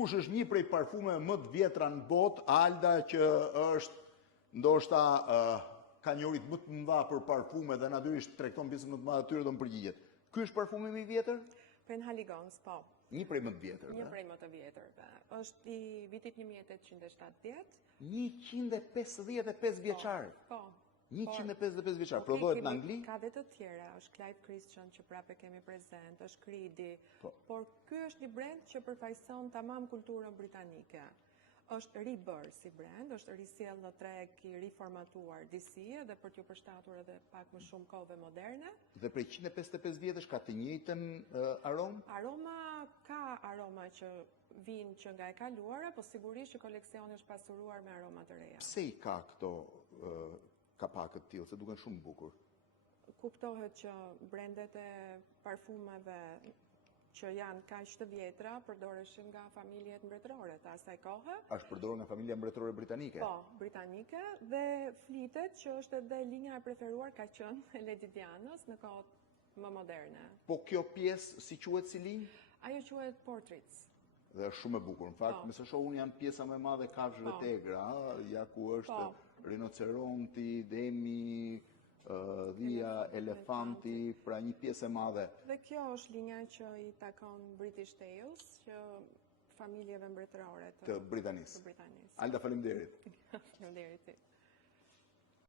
Kush është një prej parfumeve më të vjetra në botë, Alda, që është ndoshta ka njohuri më të mëdha për parfume dhe natyrisht tregton pjesën më të madhe të tyre do më përgjigjet. Ky është parfumi më i vjetër? Penhaligons, po. Një prej më të vjetërve. Një prej më të vjetërve. Është i vitit 1870. 155 vjeçar. Po. 155 vjeçar. Prodhohet në Angli? Ka dhe të tjera, është Clive Christian që prapë kemi prezent, është Creedy. Por ky është një brand që përfaqëson tamam kulturën britanike. Është ribër si brand, është risjell në treg i riformatuar disi dhe për t'ju përshtatur edhe pak më shumë kohëve moderne. Dhe prej 155 vjetësh ka të njëjtën aromë? Aroma ka aroma që vinë që nga e kaluara, po sigurisht që koleksioni është pasuruar me aroma të reja. Pse i ka këto kapakët tillë, se duken shumë bukur? Kuptohet që brendet e parfumeve që janë kaq të vjetra përdoreshin nga familjet mbretërore të asaj kohe. Është përdorur nga familja mbretërore britanike? Po, britanike, dhe flitet që është edhe linja e preferuar ka qenë e Lady Dianës në kohët më moderne. Po kjo pjesë si quhet si linjë? Ajo quhet Portraits. Dhe është shumë e bukur. Në fakt, me së shoh unë janë pjesa më e madhe e kafshëve të egra, ja ku është rinoceronti, demi, dhia, elefanti, pra një pjesë e madhe. Dhe kjo është linja që i takon British Tales, që familjeve mbretërore të Britanisë. Alda, faleminderit. Faleminderit.